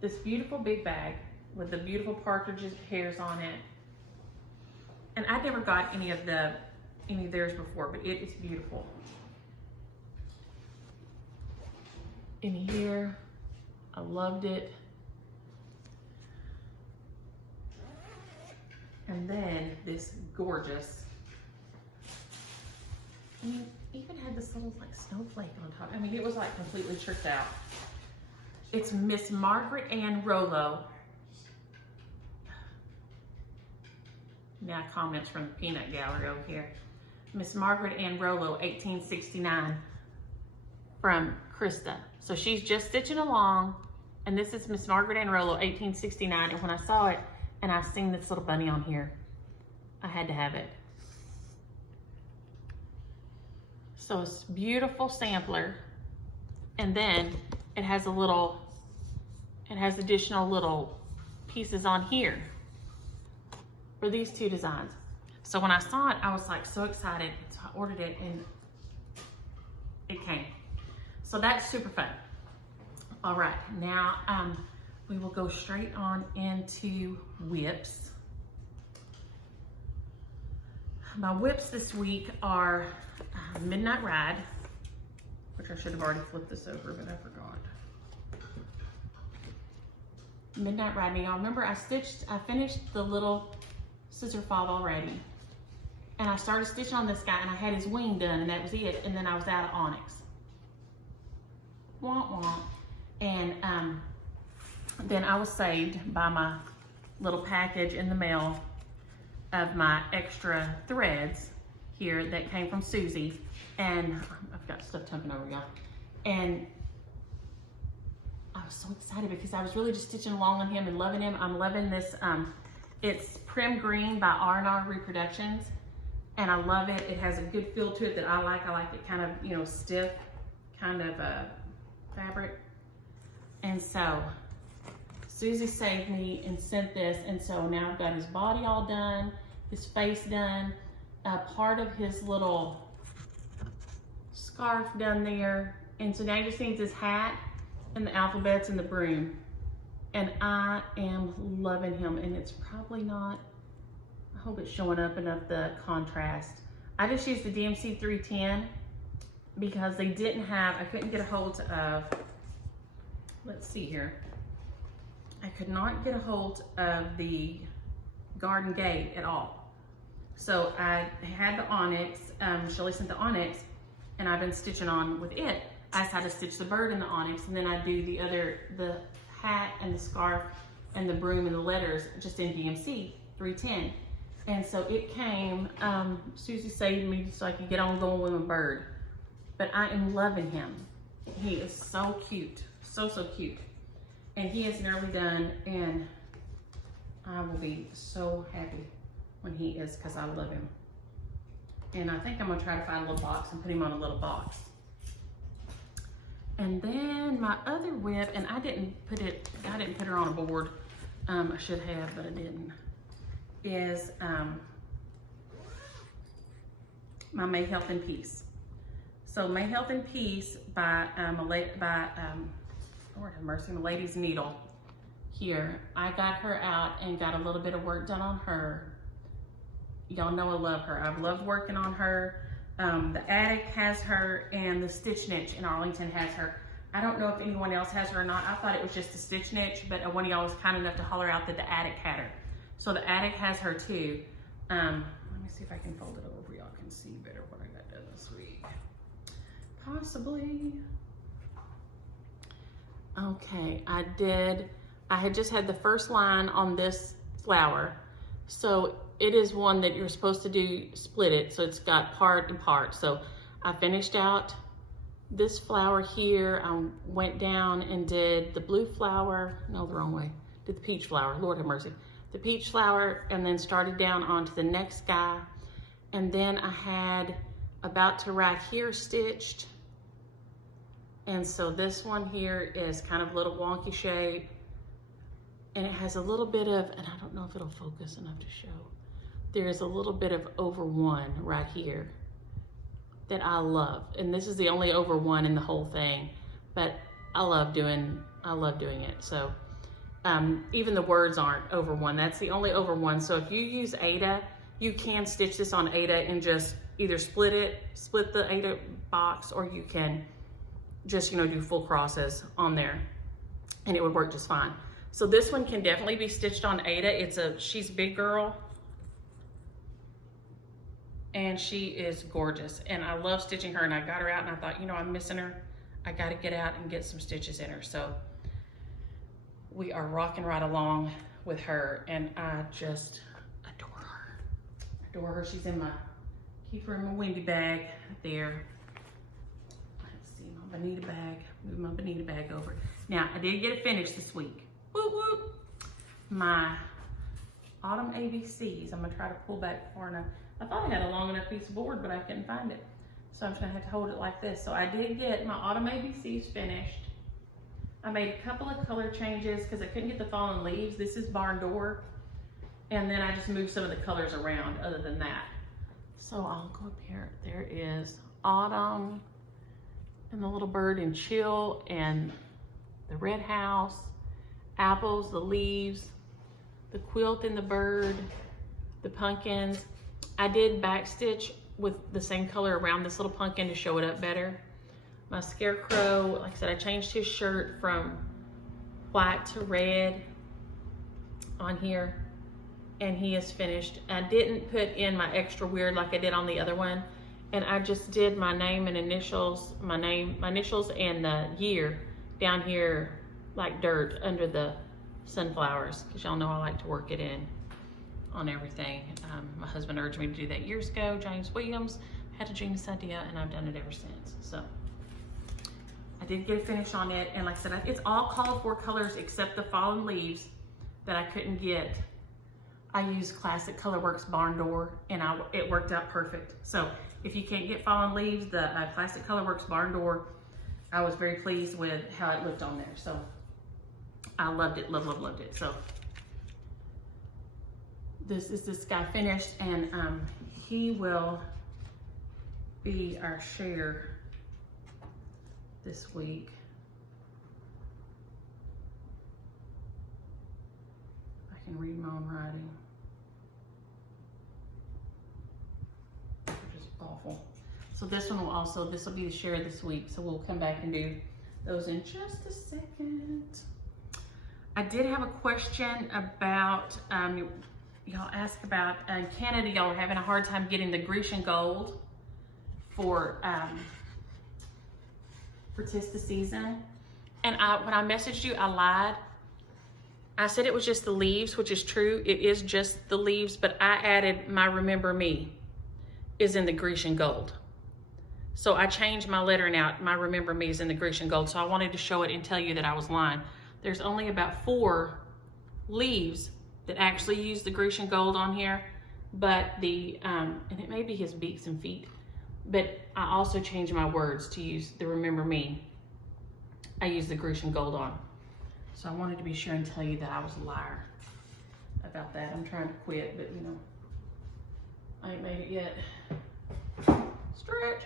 This beautiful big bag with the beautiful partridge hairs on it. And I never got any of theirs before, but it is beautiful. In here, I loved it. And then this gorgeous, I mean, even had this little like snowflake on top. I mean, it was like completely tricked out. It's Miss Margaret and Rollo. Now comments from the peanut gallery over here. Miss Margaret and Rollo, 1869, from Krista. So she's just stitching along, and this is Miss Margaret and Rollo, 1869. And when I saw it, and I seen this little bunny on here, I had to have it. So it's beautiful sampler And then it has additional little pieces on here for these two designs. So when I saw it, I was like so excited. So I ordered it and it came. So that's super fun. All right, now we will go straight on into whips. My whips this week are Midnight Ride, which I should have already flipped this over, but I forgot. Midnight Ride. Now, y'all remember I finished the little scissor fob already. And I started stitching on this guy and I had his wing done and that was it. And then I was out of onyx. Womp womp. And then I was saved by my little package in the mail of my extra threads here that came from Susie. And I've got stuff tumbling over, y'all. And I was so excited because I was really just stitching along on him and loving him. I'm loving this, it's Prim Green by R&R Reproductions. And I love it. It has a good feel to it that I like. I like it kind of, you know, stiff kind of fabric. And so Susie saved me and sent this. And so now I've got his body all done, his face done, part of his little scarf done there. And so now he just needs his hat and the alphabets and the broom. And I am loving him. And it's probably not, I hope it's showing up enough the contrast. I just used the DMC 310 because they didn't have, I couldn't get a hold of, let's see here. I could not get a hold of the Garden Gate at all. So I had the onyx, Shelly sent the onyx, and I've been stitching on with it. I just had to stitch the bird in the onyx, and then I do the hat and the scarf and the broom and the letters just in DMC 310. And so it came, Susie saved me so I could get on going with my bird. But I am loving him. He is so cute, so cute. And he is nearly done, and I will be so happy when he is, because I love him. And I think I'm gonna try to find a little box and put him on a little box. And then my other whip, and I didn't put her on a board. I should have, but I didn't. Is my May Health and Peace. So May Health and Peace by Lord have mercy, Miladys needle. Here, I got her out and got a little bit of work done on her. Y'all know I love her. I've loved working on her. The Attic has her, and the Stitch Niche in Arlington has her. I don't know if anyone else has her or not. I thought it was just the Stitch Niche, but one of y'all was kind enough to holler out that the Attic had her. So the Attic has her too. Let me see if I can fold it over where y'all can see better what I got done this week. Possibly. Okay, I had just had the first line on this flower. So it is one that you're supposed to do, split it. So it's got part and part. So I finished out this flower here. I went down and did the blue flower, no, the wrong way. Did the peach flower, Lord have mercy. The peach flower, and then started down onto the next guy. And then I had about to rack here stitched. And so this one here is kind of a little wonky shape. And it has a little bit of, and I don't know if it'll focus enough to show. There's a little bit of over one right here that I love. And this is the only over one in the whole thing, but I love doing it. So even the words aren't over one. That's the only over one. So if you use Ada, you can stitch this on Ada and just either split the Ada box, or you can just, do full crosses on there and it would work just fine. So this one can definitely be stitched on Ada. She's a big girl and she is gorgeous. And I love stitching her, and I got her out and I thought, I'm missing her. I got to get out and get some stitches in her. So we are rocking right along with her, and I just adore her. She's keep her in my windy bag there. Let's see, my Bonita bag. Move my Bonita bag over. Now, I did get it finished this week. Whoop, whoop. My Autumn ABCs. I'm gonna try to pull back far enough. I thought I had a long enough piece of board, but I couldn't find it. So I'm just gonna have to hold it like this. So I did get my autumn ABCs finished. I made a couple of color changes because I couldn't get the fallen leaves. This is barn door. And then I just moved some of the colors around other than that. So I'll go up here. There is autumn and the little bird and chill and the red house, apples, the leaves, the quilt and the bird, the pumpkins. I did backstitch with the same color around this little pumpkin to show it up better. My scarecrow, like I said, I changed his shirt from white to red on here, and he is finished. I didn't put in my extra weird like I did on the other one, and I just did my name and initials, my initials and the year down here like dirt under the sunflowers, because y'all know I like to work it in on everything. My husband urged me to do that years ago. James Williams had a genius idea, and I've done it ever since. So I did get a finish on it, and like I said, it's all called for colors except the fallen leaves that I couldn't get. I used classic Colorworks barn door, and it worked out perfect. So if you can't get fallen leaves, the classic Colorworks barn door, I was very pleased with how it looked on there. So I loved it, loved it. So this guy finished, and he will be our share this week. I can read my own writing, which is awful. So this one will this will be the share this week. So we'll come back and do those in just a second. I did have a question about, y'all asked about Canada. Y'all are having a hard time getting the Grecian gold for tis the season. And when I messaged you, I lied. I said it was just the leaves, which is true. It is just the leaves, but I added my Remember Me is in the Grecian gold. So I changed my lettering out. My Remember Me is in the Grecian gold. So I wanted to show it and tell you that I was lying. There's only about 4 leaves that actually use the Grecian gold on here, but and it may be his beaks and feet, but I also changed my words to use the Remember Me. I used the Grecian gold on. So I wanted to be sure and tell you that I was a liar about that. I'm trying to quit, but you know, I ain't made it yet. Stretch.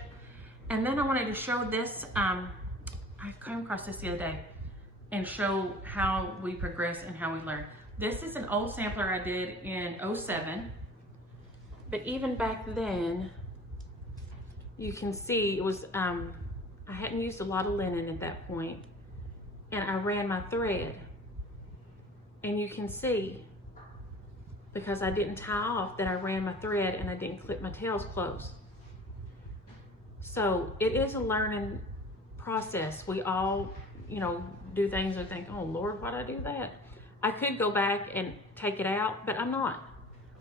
And then I wanted to show this, I came across this the other day, and show how we progress and how we learn. This is an old sampler I did in 07, but even back then, you can see it was, I hadn't used a lot of linen at that point, and I ran my thread. And you can see, because I didn't tie off, that I ran my thread and I didn't clip my tails close. So it is a learning process. We all, you know, do things and think, oh Lord, why'd I do that? I could go back and take it out, but I'm not.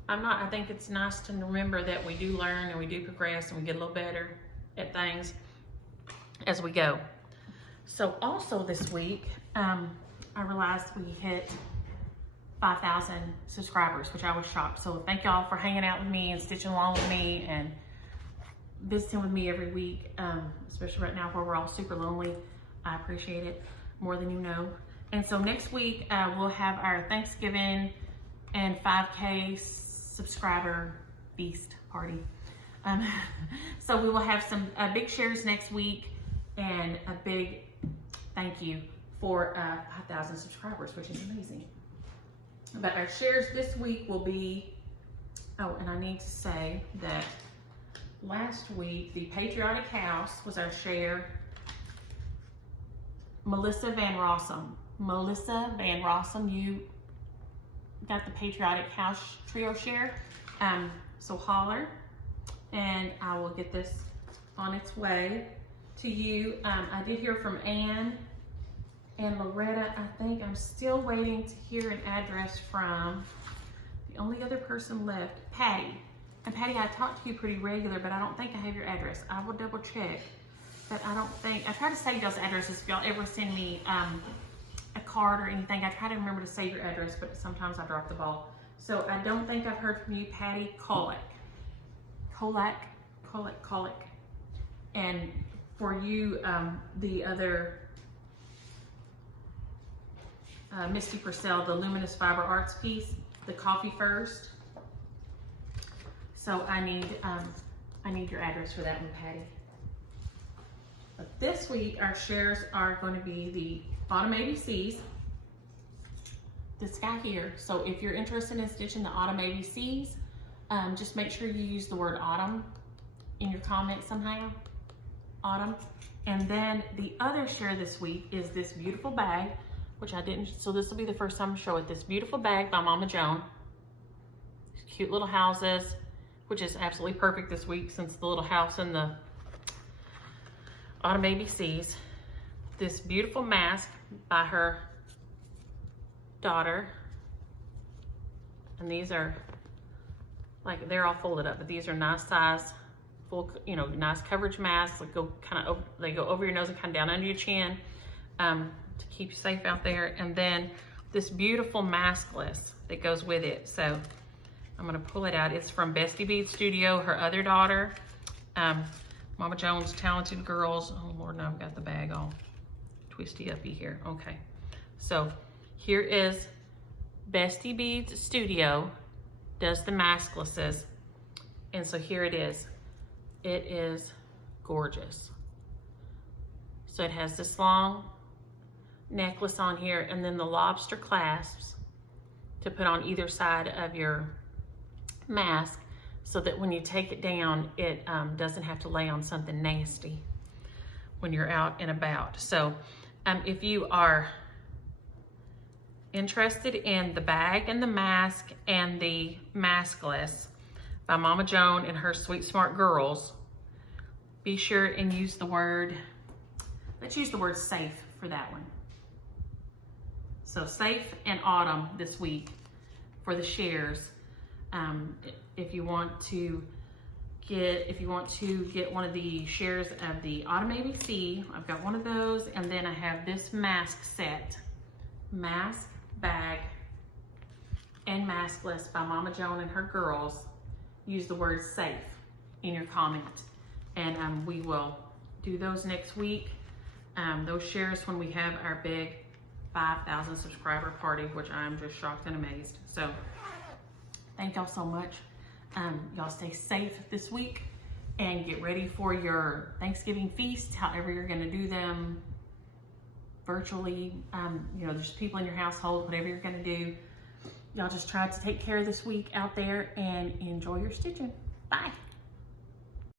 I think it's nice to remember that we do learn and we do progress and we get a little better at things as we go. So also this week, I realized we hit 5,000 subscribers, which I was shocked. So thank y'all for hanging out with me and stitching along with me and visiting with me every week, especially right now where we're all super lonely. I appreciate it more than you know. And so next week, we'll have our Thanksgiving and 5K subscriber feast party. So we will have some big shares next week and a big thank you for 5,000 subscribers, which is amazing. But our shares this week will be, oh, and I need to say that last week, the Patriotic House was our share. Melissa Van Rossum, you got the Patriotic House trio share. So holler, and I will get this on its way to you. I did hear from Anne and Loretta. I think I'm still waiting to hear an address from the only other person left, Patty. And Patty, I talk to you pretty regular, but I don't think I have your address. I will double check, but I don't think, I try to save y'all's addresses. If y'all ever send me a card or anything, I try to remember to save your address, but sometimes I drop the ball. So I don't think I've heard from you, Patty Colick. And for you, the other Misty Purcell, the Luminous Fiber Arts piece, the Coffee First. So I need your address for that one, Patty. But this week our shares are going to be the Autumn ABCs. This guy here. So if you're interested in stitching the Autumn ABCs, just make sure you use the word autumn in your comments somehow. Autumn. And then the other share this week is this beautiful bag, which I didn't, so this will be the first time I show it. This beautiful bag by MamaJoan. Cute little houses, which is absolutely perfect this week since the little house in the Autumn ABCs. This beautiful mask by her daughter. And these are, like, they're all folded up, but these are nice size, full, you know, nice coverage masks that go kind of, they go over your nose and kind of down under your chin to keep you safe out there. And then this beautiful maskless that goes with it. So I'm gonna pull it out. It's from Bestie Bead Studio, her other daughter. MamaJoan's Talented Girls. Oh Lord, now I've got the bag all twisty uppy here. Okay, so here is Bestie Beads Studio, does the masklesses. And so here it is. It is gorgeous. So it has this long necklace on here and then the lobster clasps to put on either side of your mask so that when you take it down, it doesn't have to lay on something nasty when you're out and about. So if you are interested in the bag and the mask and the maskless by MamaJoan and her Sweet Smart Girls, be sure and use the word, let's use the word safe for that one. So safe and autumn this week for the shares. If you want to get one of the shares of the Autumn ABC, I've got one of those, and then I have this mask set, mask, bag, and maskless by MamaJoan and her girls. Use the word safe in your comment, and we will do those next week. Those shares when we have our big 5,000 subscriber party, which I'm just shocked and amazed. So thank y'all so much. Y'all stay safe this week and get ready for your Thanksgiving feasts, however you're gonna do them virtually. You know, there's people in your household, whatever you're gonna do. Y'all just try to take care of this week out there and enjoy your stitching. Bye.